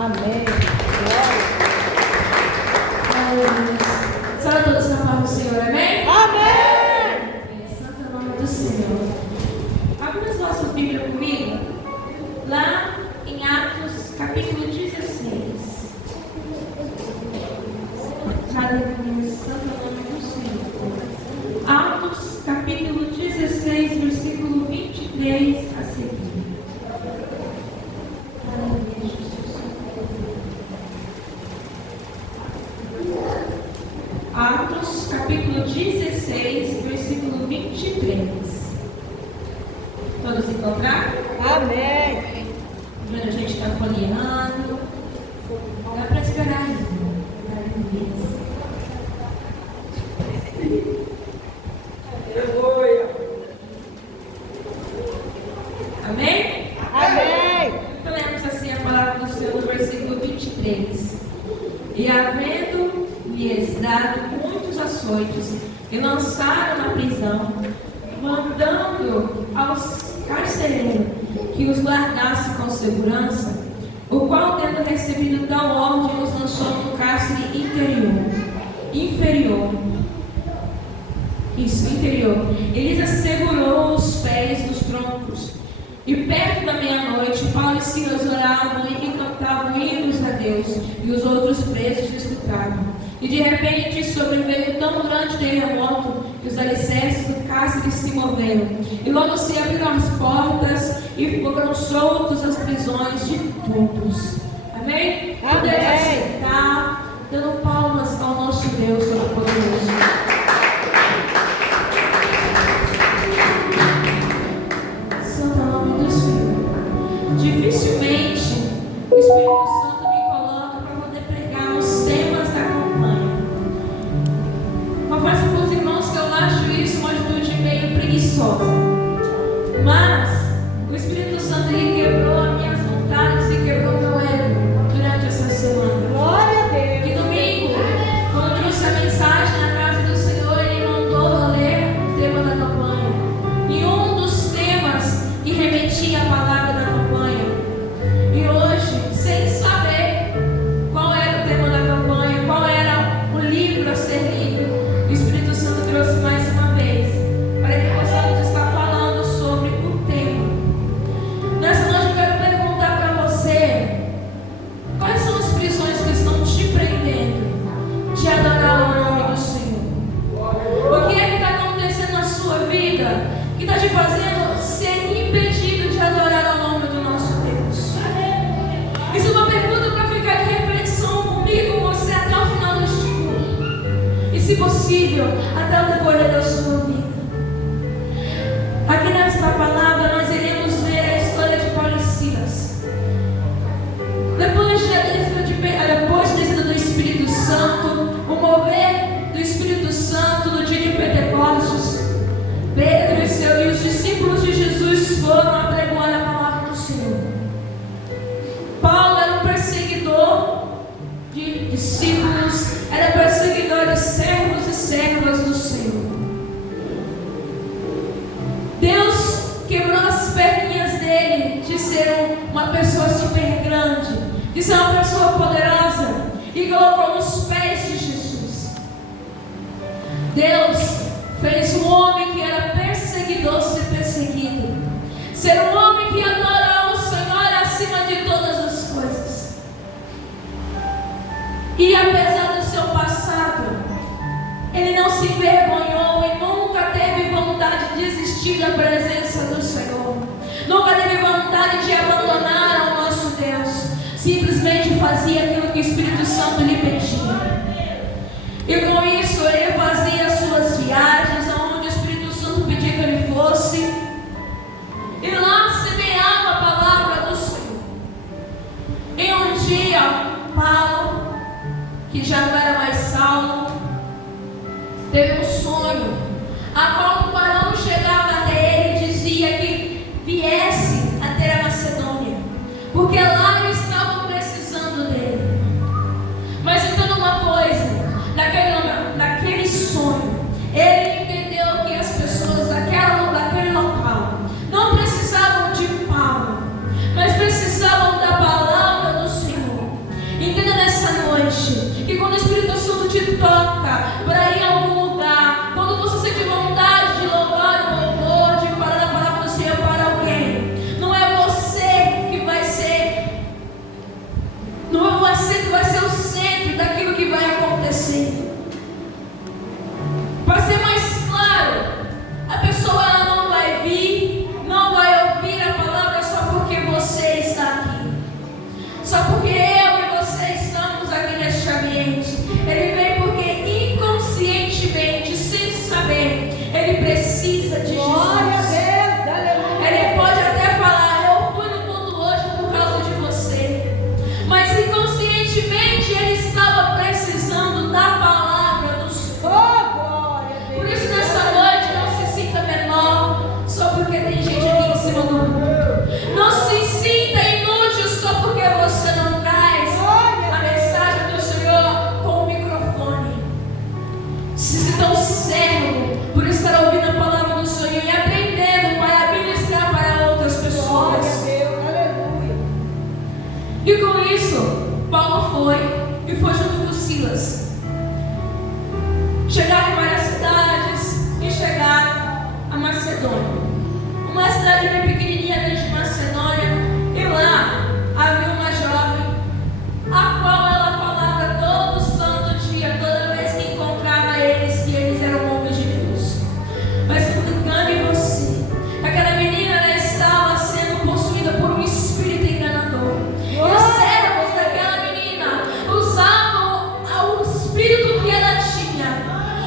Amém. Salve todos na paz do Senhor, amém? Amém. Santo nome do Senhor. Abra as vossas Bíblias comigo, lá em Atos, capítulo 16. Aleluia, santo nome do Senhor. Atos, capítulo 16, versículo 23 a seguir. Aleluia, Jesus. Atos, capítulo 16, versículo 23. Todos encontraram? Amém. Vendo a gente está folheando. Dá para esperar aí. Amém? Amém. Então lemos assim a palavra do Senhor no versículo 23. E havendo-lhes dado muitos açoites, e lançaram na prisão, mandando aos carcereiros que os guardasse com segurança, o qual, tendo recebido tal ordem, os lançou no cárcere inferior. E lhes assegurou os pés dos troncos. E perto da meia-noite, Paulo e Silas oravam e cantavam hinos a Deus, e os outros presos escutavam. E de repente sobreveio tão grande terremoto que os alicerces do cárcere se moveram. E logo se abriram as portas e foram soltos as prisões de todos. Amém? Amém. Podemos aceitar, dando palmas ao nosso Deus Todo-Poderoso. Dificilmente o Espírito Santo me coloca para poder pregar os temas da campanha. Confesso para os irmãos que eu acho isso uma atitude meio preguiçosa. Mas o Espírito Santo ele quebrou as minhas vontades e quebrou o meu ego durante essa semana. Glória a Deus. Que domingo, quando eu trouxe a mensagem na casa do Senhor, ele mandou ler o tema da campanha. E um dos temas que remetia à palavra da campanha. E hoje, sem saber qual era o tema da campanha, qual era o livro a ser lido, o Espírito Santo trouxe mais uma vez, para que possamos estar falando sobre o tema. Nessa noite eu quero perguntar para você, quais são as prisões que estão te prendendo de adorar o nome do Senhor? O que é que está acontecendo na sua vida que está te fazendo ser impedido de adorar o nome do nosso Deus? Isso é uma pergunta para ficar de reflexão comigo, com você, até o final deste culto. E, se possível, até o decorrer da sua vida. Aqui nesta palavra nós iremos ver a história de Paulo e Silas. Depois de descida do Espírito Santo, o mover do Espírito Santo no dia de Pentecostes, Pedro e os discípulos de Jesus foram apregoar a palavra do Senhor. Paulo era um perseguidor de discípulos, era perseguidor de servos e servas do Senhor. Deus quebrou as perninhas dele de ser uma pessoa super grande, de ser uma pessoa poderosa, e colocou nos pés de Jesus. Deus fez um homem que era perseguidor ser perseguido, ser um homem que adora o Senhor acima de todas as coisas. E apesar do seu passado, ele não se envergonhou e nunca teve vontade de desistir da presença do Senhor, nunca teve vontade de abandonar ao nosso Deus. Simplesmente fazia aquilo que o Espírito Santo lhe pedia. E com isso ele fazia as suas viagens aonde o Espírito Santo pedia que ele fosse, e lá semeava a palavra do Senhor. E um dia Paulo, que já não era mais Saulo, teve um sonho, a qual um varão chegava até ele e dizia que viesse até a Macedônia, porque lá eles estavam precisando dele. Mas entenda uma coisa, naquele sonho, ele entendeu que as pessoas daquele local não precisavam de Paulo, mas precisavam da palavra do Senhor. foi junto com Silas. Chegaram em várias cidades e chegaram a Macedônia. Uma cidade bem pequenininha dentro de Macedônia. E lá havia uma jovem, a qual ela falava todo santo dia, toda vez que encontrava eles, que eles eram homens de Deus. Mas se não engane você, aquela menina ela estava sendo possuída por um espírito enganador. E os servos daquela menina usavam o espírito que ela tinha,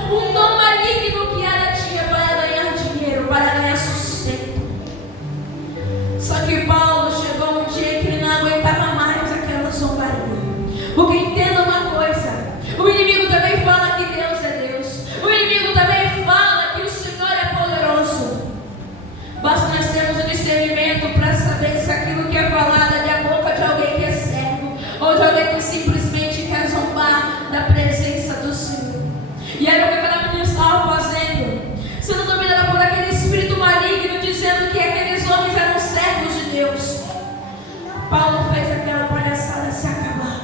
um dom maligno que ela tinha, para ganhar dinheiro, para ganhar sustento. Só que Paulo chegou um dia que ele não aguentava mais aquela zombaria. Porque entenda uma coisa: o inimigo também fala que Deus é Deus, o inimigo também fala que o Senhor é poderoso. Basta nós termos o discernimento para saber se aquilo que é falado é da boca de alguém que é cego, ou de alguém que simplesmente quer zombar da presença do Senhor. E era o que aquela menina estava fazendo, sendo dominada por aquele espírito maligno, dizendo que aqueles homens eram servos de Deus. Paulo fez aquela palhaçada se acabar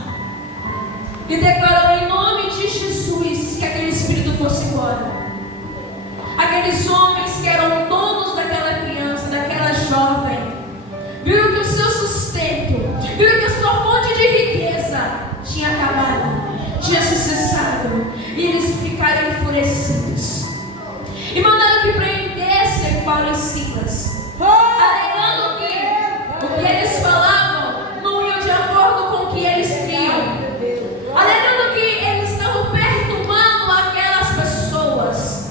e declarou em nome de Jesus que aquele espírito fosse embora. Aqueles homens que eram donos daquela criança, daquela jovem, viram que o seu sustento, viram que a sua fonte de riqueza tinha acabado, tinha se cessado, e eles ficaram enfurecidos e mandaram que prendessem Paulo e Silas, alegando que o que eles falavam não ia de acordo com o que eles criam, alegando que eles estavam perturbando aquelas pessoas.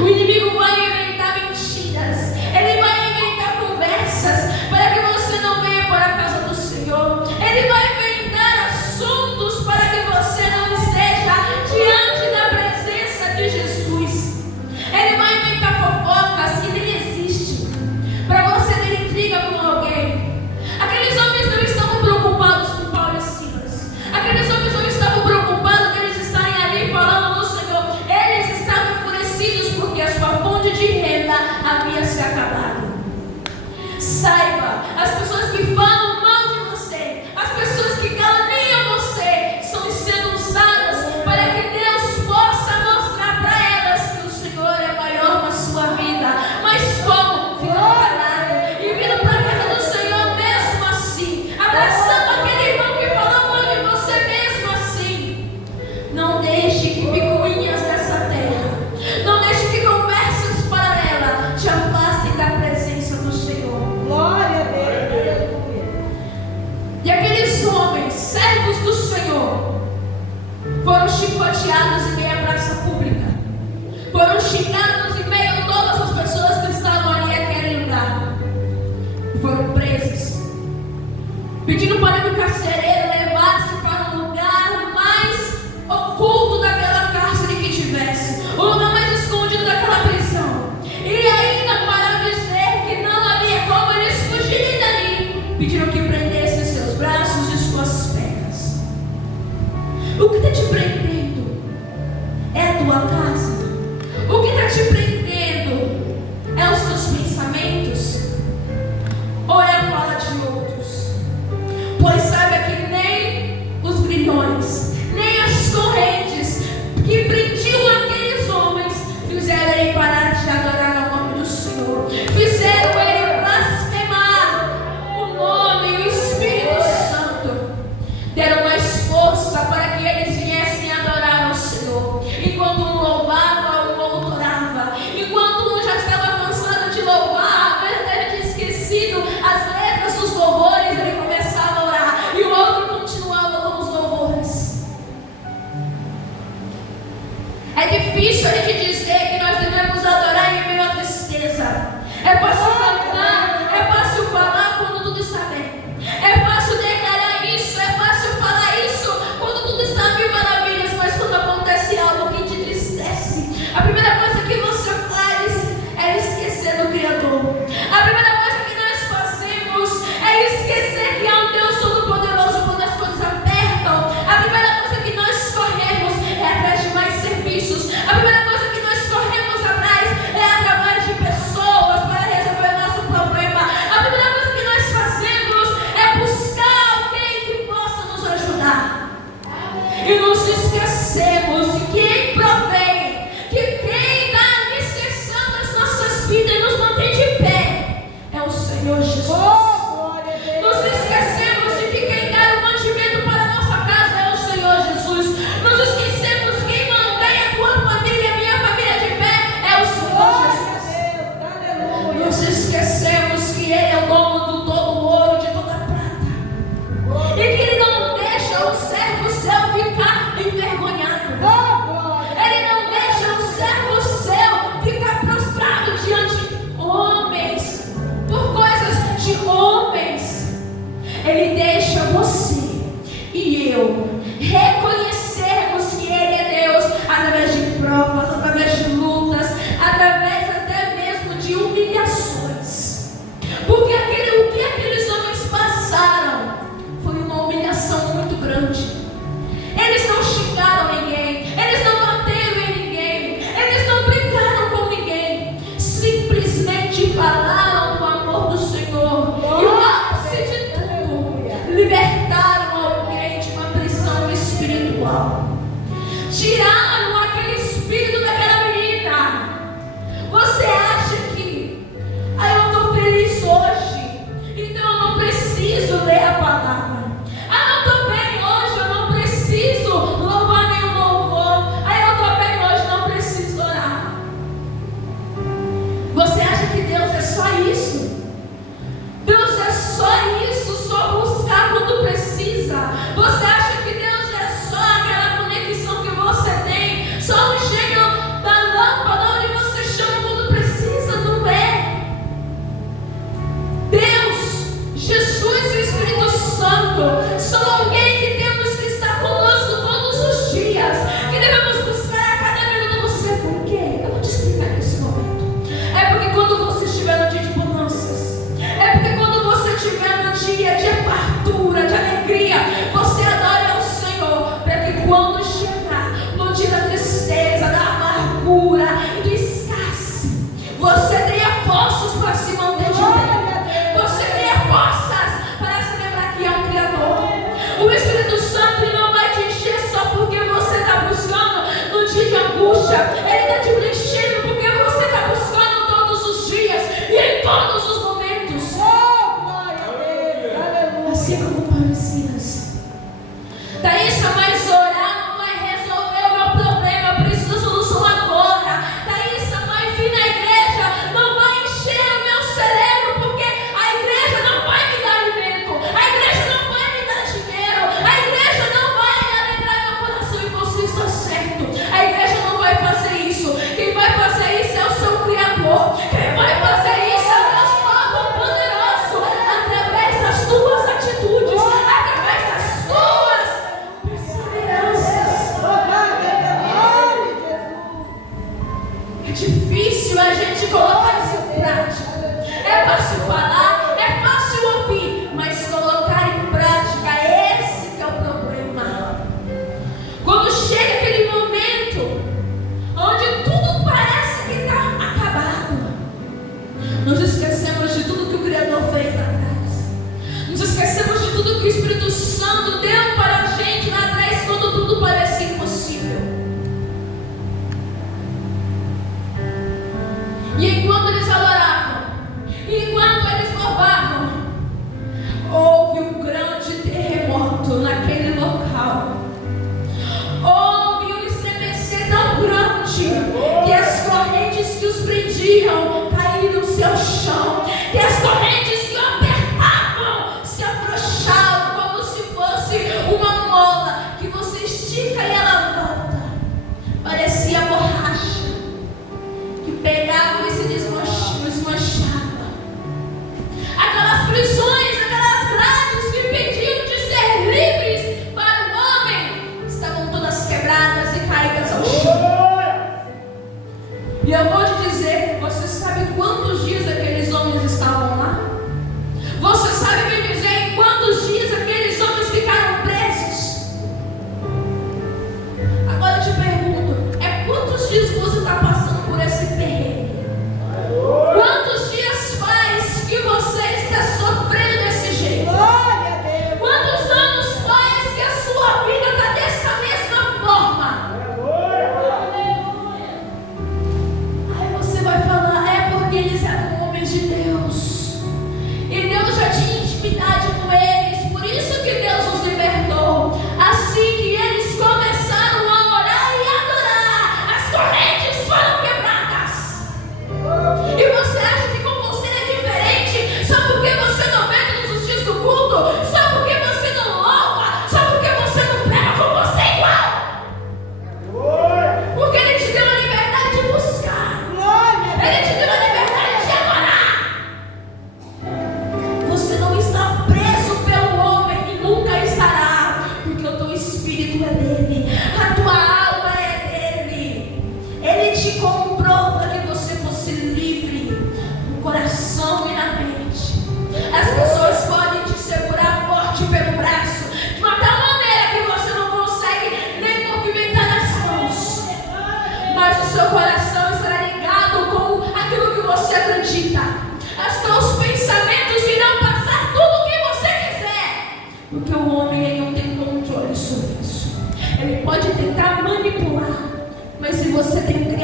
O inimigo vai inventar mentiras, ele vai inventar conversas para que você não venha para a casa do Senhor, ele vai inventar assuntos para que você não esteja diante da presença de Jesus. Ele vai inventar fofocas que nem existem, para você ter intriga com alguém. Aqueles homens não estavam preocupados com Paulo e Silas, aqueles homens não estavam preocupados de eles estarem ali falando do Senhor. Eles estavam enfurecidos porque a sua fonte de renda havia se acabado. Saiba, as pessoas que falam mal de você, as pessoas que caluniam você, estão sendo usadas para que Deus possa mostrar para elas que o Senhor é maior na sua vida. Mas como? Ficando calado e vindo para a casa do Senhor mesmo assim, abraçando aquele irmão que falou mal de você mesmo assim. Não deixe que picuinhas dessa terra, não deixe que conversas paralelas te afastem da presença do Senhor. Glória a Deus. Aleluia. E aqueles homens, servos do Senhor, foram chicoteados em meio à praça pública, foram xingados em meio a todas as pessoas que estavam ali naquele lugar, e foram presos, pedindo para que o carcereiro levasse para o lugar mais oculto daquela cárcere que tivesse, o lugar mais escondido daquela prisão, e ainda para dizer que não havia como eles fugirem dali, pediram que prendessem seus braços e suas pernas. O que está te prendendo é a tua casa? O que está te prendendo é os teus pensamentos? Ou é a fala de outros? Pois saiba que nem os grilhões, nem as correntes que prendiam aqueles homens fizeram ele parar de adorar o nome do Senhor, fizeram ele blasfemar o nome e o Espírito Santo, deram mais força para que eles viessem adorar ao Senhor. Enquanto um louvava, o outro orava. de homens, Ele deixa você e eu reconhecermos que Ele é Deus através de provas, através de lutas, através até mesmo de humilhações. Porque o que aqueles homens passaram foi uma humilhação muito grande. Eles não xingaram ninguém, eles não bateram em ninguém, eles não brigaram com ninguém, simplesmente falaram do amor do Senhor. E o ápice de tudo, libertaram alguém de uma prisão espiritual, tiraram aquele espírito daquela menina. Você acha que eu estou feliz hoje, então eu não preciso ler a palavra? Eu estou bem hoje, eu não preciso louvar nenhum louvor. Eu estou bem hoje, não preciso orar. Você acha que Deus é só isso? Deus é só isso, só buscar quando precisa? Você acha que Deus é só aquela conexão que você tem, só o gênio da lâmpada onde você chama quando precisa? Não é. Deus, Jesus e o Espírito Santo são alguém que temos que estar conosco todos os dias, que devemos buscar a cada minuto. Você sabe por quê? Eu vou te explicar nesse momento. É porque quando você estiver no dia de bonanças, é porque quando você estiver no dia de fartura, de alegria, você adore ao Senhor, para que quando chegar no dia da tristeza, da amargura e do escasse, você tenha forças para se manter de pé. Você tenha forças para se lembrar que é um Criador. O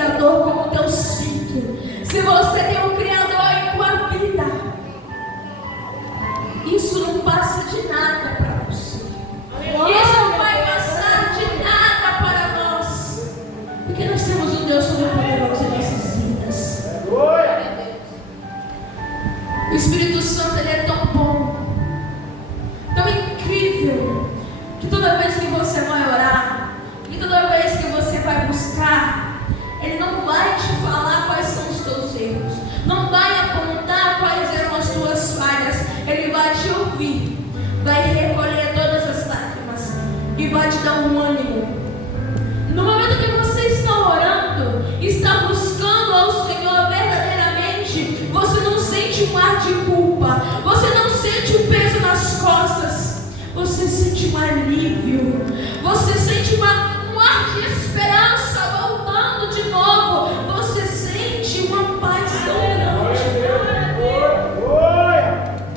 Criador como teu cinto, se você tem um Criador em tua vida, isso não passa de nada para você. Isso não vai passar de nada para nós, porque nós temos um Deus todo-poderoso em nossas vidas. O Espírito Santo, ele é tão bom, tão incrível, que toda vez que você vai orar, e toda vez que você vai buscar, ele não vai te falar quais são os teus erros, não vai apontar quais eram as tuas falhas. Ele vai te ouvir, vai recolher todas as lágrimas e vai te dar um ânimo. No momento que você está orando, está buscando ao Senhor verdadeiramente, você não sente um ar de culpa, você não sente um peso nas costas, você sente um alívio, você sente um ar de esperança voltando de novo, você sente uma paz tão grande.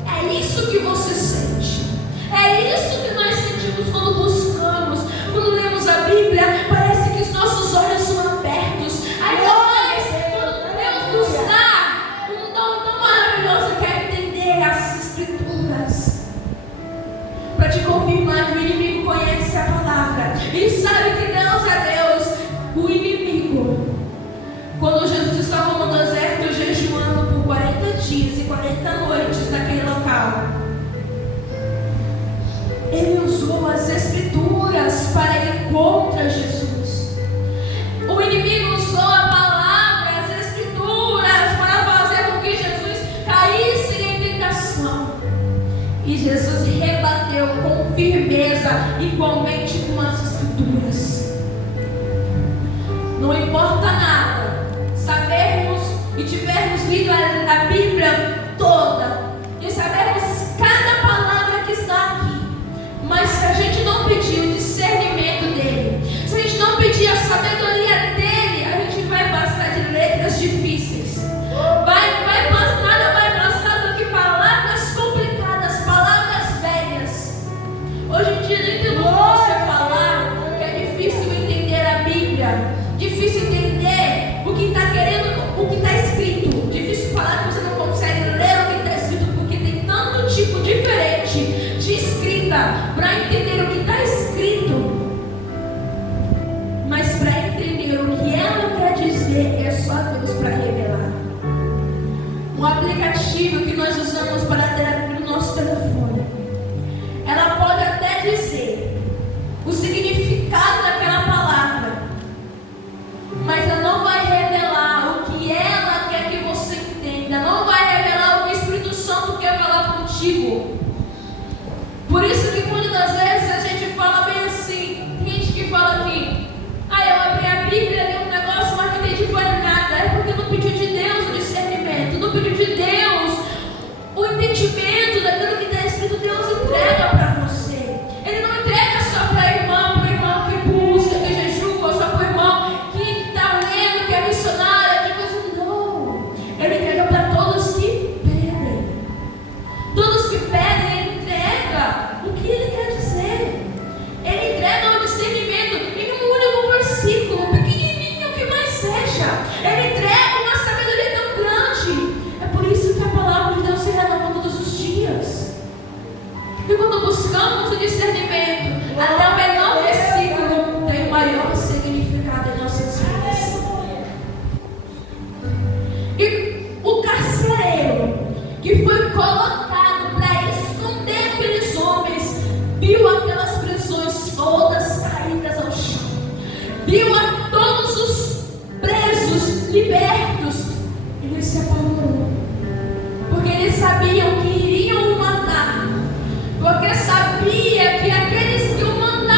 É isso que você sente, é isso que nós sentimos quando buscamos, quando lemos a Bíblia. Parece que os nossos olhos são abertos, ainda mais quando Deus nos dá um dom tão maravilhoso que é entender as Escrituras, para te confirmar que o inimigo conhece a palavra e sabe que Deus é Deus. O inimigo, quando Jesus estava no deserto jejuando por 40 dias e 40 noites naquele local, ele usou as Escrituras para ir contra Jesus. O inimigo usou a palavra, as Escrituras, para fazer com que Jesus caísse em tentação. E Jesus rebateu com firmeza, igualmente com as Escrituras. Não importa nada sabermos e tivermos lido a Bíblia toda e sabermos cada palavra que está aqui, mas se a gente não pedir o discernimento dele, se a gente não pedir a sabedoria dele, a gente vai passar de letras difíceis, nada vai passar do que palavras complicadas, palavras velhas. Hoje em dia nem tem como você falar que é difícil entender a Bíblia, difícil entender o que está querendo, o que está escrito, difícil falar que você não consegue ler o que está escrito, porque tem tanto tipo diferente de escrita para entender o que está escrito. Mas para entender o que ela quer dizer, é só Deus para revelar. Um aplicativo que nós usamos para ter no nosso telefone, ela pode até dizer o significado daquela palavra, mas ela não vai revelar o que ela quer que você entenda, não vai revelar o que o Espírito Santo quer falar contigo. Por isso que muitas das vezes a gente fala bem assim, tem gente que fala que eu abri a Bíblia, li um negócio, mas não entendi foi nada. É porque não pediu de Deus o discernimento, não pediu de Deus o entendimento daquilo que está escrito. Deus entrega para você. Ele não entrega só para irmão que busca, que jejua, só para o irmão que está lendo, que é missionário, que coisa. Não. Ele entrega para todos que pedem. Todos que pedem, ele entrega o que ele quer dizer. Ele entrega o discernimento em um único versículo, pequenininho que mais seja. Ele entrega uma sabedoria tão grande. É por isso que a palavra de Deus se renova todos os dias. E quando buscamos o discernimento, até o menor versículo tem o maior significado em nossas vidas. E o carcereiro que foi colocado para esconder aqueles homens, viu aquelas prisões todas caídas ao chão, viu a todos os presos libertos. Ele se apavorou, porque eles sabiam que iriam o matar, porque sabia que aqueles que o mandaram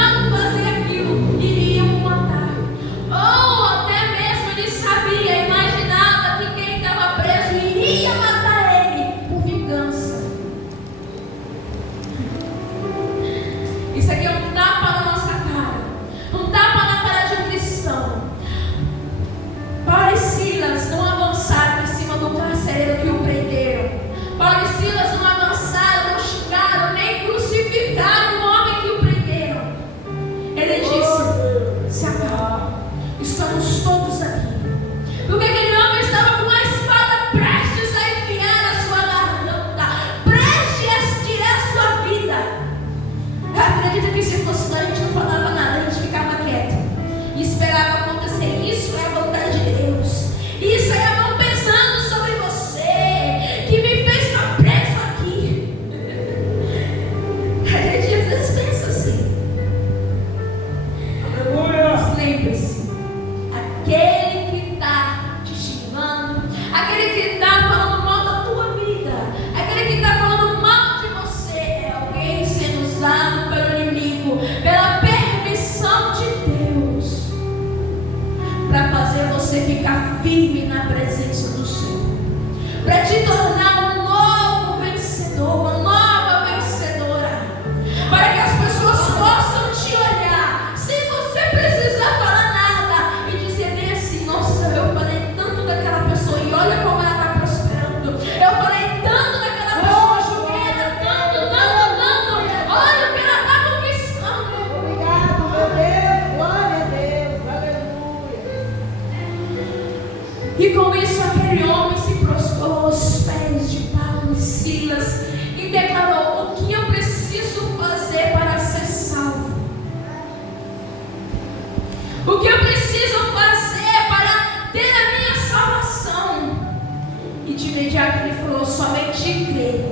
imediato ele falou: somente crê,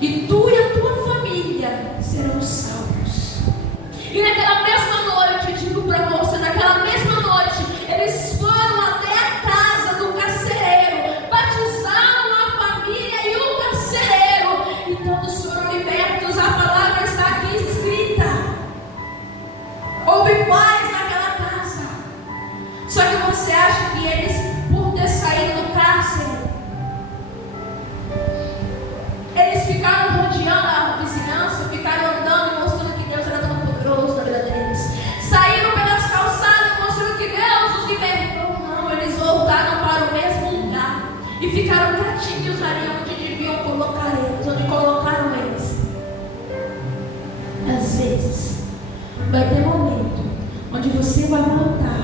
e tu e a tua família serão salvos. E naquela mesma noite, eu digo para você, naquela mesma noite, eles foram até a casa do carcereiro, batizaram a família e o carcereiro, e todos foram libertos. A palavra está aqui escrita. Houve paz naquela casa. Só que você acha que eles, por ter saído do cárcere, eles ficaram rodeando a vizinhança, ficaram andando e mostrando que Deus era tão poderoso na vida deles, saíram pelas calçadas mostrando que Deus os libertou? Não, eles voltaram para o mesmo lugar e ficaram quietinhos ali onde deviam colocar eles, onde colocaram eles. Às vezes vai ter momento onde você vai voltar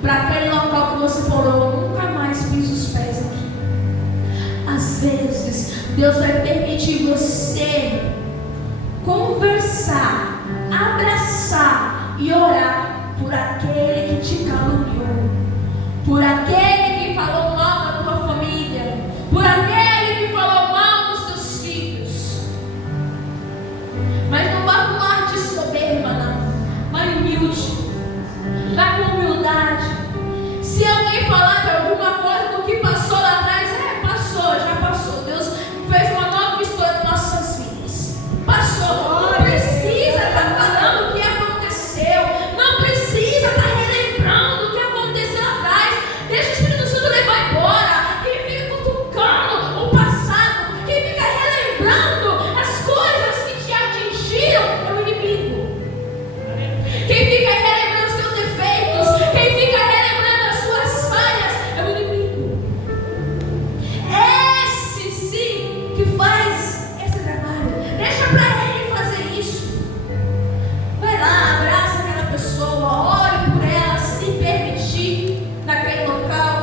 para aquele local que você falou: eu nunca mais piso os pés aqui. Às vezes Deus vai permitir você conversar, abraçar e orar por aquele que te caluniou, por aquele que falou mal da tua família, por aquele que falou mal dos teus filhos. Mas não vá com ar de soberba, não. Vai humilde, vai com humildade. Se alguém falar de alguma coisa do que passou lá atrás, passou, já passou. Deus fez uma nova história nas nossas vidas. Passou. Não precisa estar falando o que aconteceu. Não precisa estar relembrando o que aconteceu atrás. Deixa o Espírito Santo levar embora. Quem fica cutucando o passado, quem fica relembrando as coisas que te atingiram, é o inimigo. Quem fica relembrando os seus defeitos, quem fica relembrando as suas falhas, é o inimigo. Esse sim que faz esse trabalho. Deixa para ele fazer isso. Vai lá, abraça aquela pessoa, ore por ela, se permitir naquele local.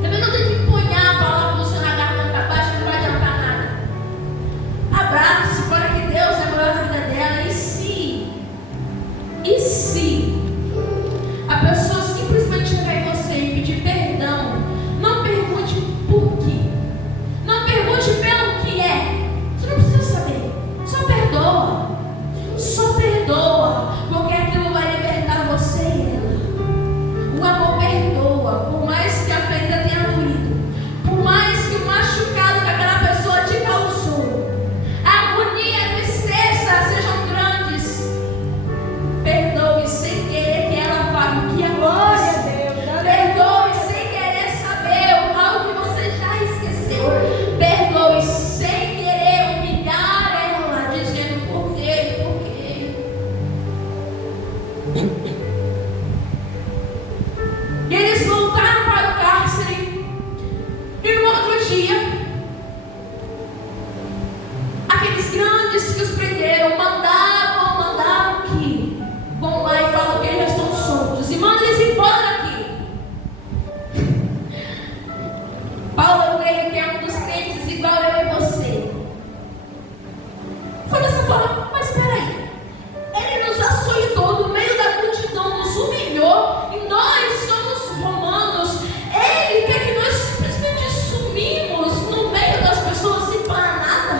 Também não tem que empunhar a palavra do Senhor na garganta baixa, não vai adiantar nada. Abraça, para que Deus é maior na vida dela. E se a pessoa simplesmente chegar em você e pedir perdão, não pergunte por quê, não pergunte pelo que é. Você não precisa saber, só perdoa. Só perdoa, porque aquilo vai libertar você e ela. O amor perdoa, por mais que a ferida tenha doído, por mais que o machucado que aquela pessoa te causou, a agonia e a tristeza sejam grandes. Perdoe sem querer que ela fale o que aconteceu. Perdoe sem querer saber algo que você já esqueceu. Perdoe sem querer humilhar ela, dizendo por quê, por quê. E eles voltaram para o cárcere. E no outro dia, aqueles grandes que os prenderam mandaram que vão lá e falam que eles já estão soltos e mandam eles embora daqui. Paulo, eu creio que é um dos crentes igual eu e você. Foi dessa forma: mas espera aí, ele nos açoitou no meio da multidão, nos humilhou, e nós somos romanos. Ele quer que nós simplesmente sumimos no meio das pessoas sem falar nada.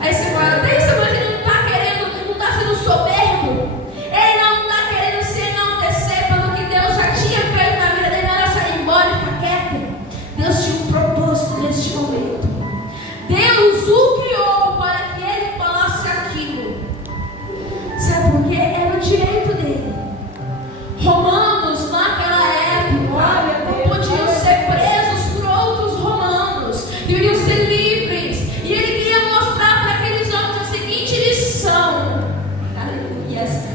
Aí você fala: até isso, mas ele não está querendo, não está sendo soberbo. Ele não está querendo se enaltecer pelo que Deus já tinha feito na vida dele. Não era sair embora e ficar quieto. Deus tinha um propósito neste momento. Deus o criou para que ele falasse aquilo. Sabe por quê? Era o direito dele. Romanos, naquela época, não podiam ser presos por outros romanos, deveriam ser livres. E ele queria mostrar para aqueles homens a seguinte lição. Aleluia.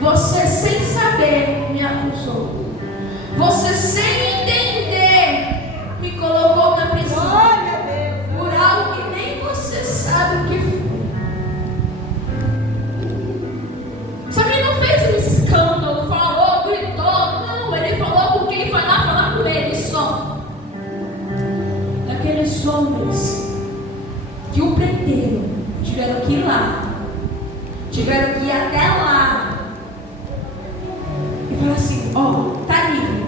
Você, sem saber, me acusou. Você, sem entender, me colocou na prisão por algo que nem você sabe o que foi. Só que ele não fez um escândalo, falou, gritou. Não, ele falou com quem foi lá falar com ele só. Daqueles homens que o prenderam, tiveram que ir lá, tiveram que ir até lá e falar assim: ó, tá livre.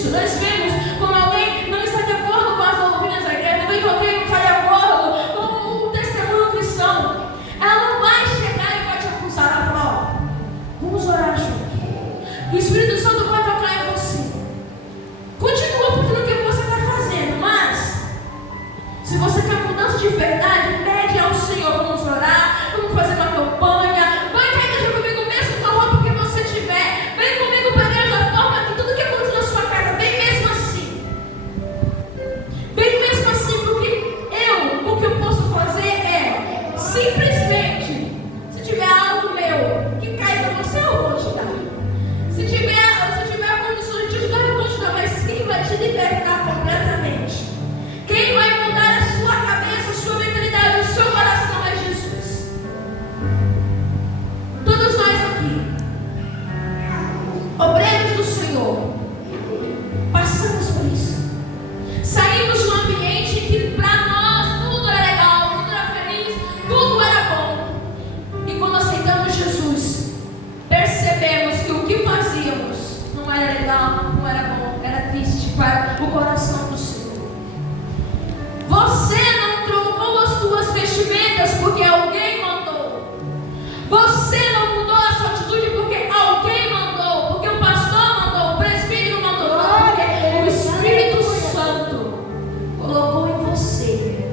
disso. Nós vemos quando alguém não está de acordo com as doutrinas da igreja, quando alguém não está de acordo com o testemunho cristão, ela não vai chegar e vai te acusar. Ela fala: ó, vamos orar junto. O Espírito Santo vai tocar em você. Continua fazendo o que você está fazendo, mas se você quer mudança de verdade, pede ao Senhor. Vamos orar, vamos fazer uma campanha. Vai para a igreja comigo mesmo com a roupa que você tiver. Vem comigo para a igreja da forma que tudo que acontece na sua casa, vem mesmo assim. Vem mesmo assim, porque o que eu posso fazer é simplesmente, se tiver algo meu que cai para você, eu vou te dar. Se tiver condições de te ajudar, eu vou te dar. Mas quem vai te libertar completamente? Quem vai mudar a sua cabeça, a sua mentalidade, o seu coração é Jesus. Todos nós aqui, obreiros do Senhor, passamos por isso. Saímos de um ambiente que para nós tudo era legal, tudo era feliz, tudo era bom. E quando aceitamos Jesus, percebemos que o que fazíamos não era legal, não era bom, era triste para o coração do Senhor. Você não trocou as suas vestimentas porque alguém mandou. Você não mudou a sua atitude porque alguém mandou, porque o pastor mandou, o presbítero mandou, porque o Espírito Santo colocou em você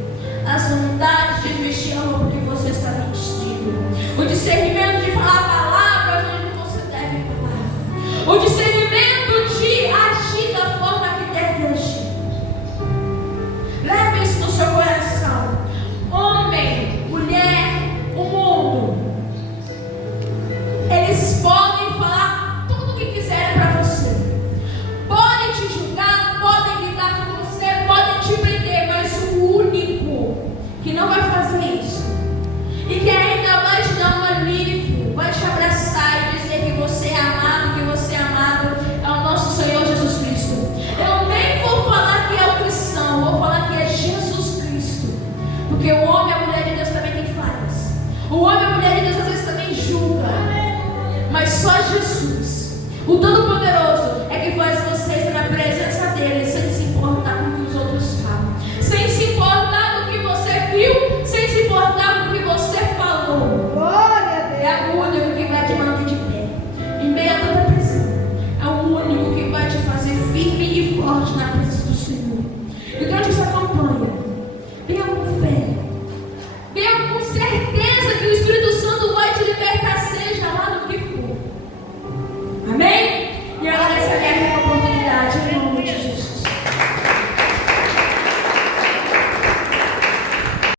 as vontades de vestir a roupa que você está vestindo, o discernimento de falar palavras onde você deve falar, o discernimento de agir da forma que deve agir. Leve isso no seu coração. Homem, mulher, o mundo, eles podem falar tudo o que quiserem para você, podem te julgar, podem lidar com você, podem te prender, mas o único que não vai fazer isso e que ainda vai te dar um alívio, vai te abraçar e dizer que você é amado, é o nosso Senhor Jesus Cristo. Eu nem vou falar que é o cristão, vou falar que é Jesus Cristo, porque o homem e a mulher de Deus também tem falhas, o homem e a mulher de Deus às vezes também julga, mas só Jesus, o Todo-Poderoso,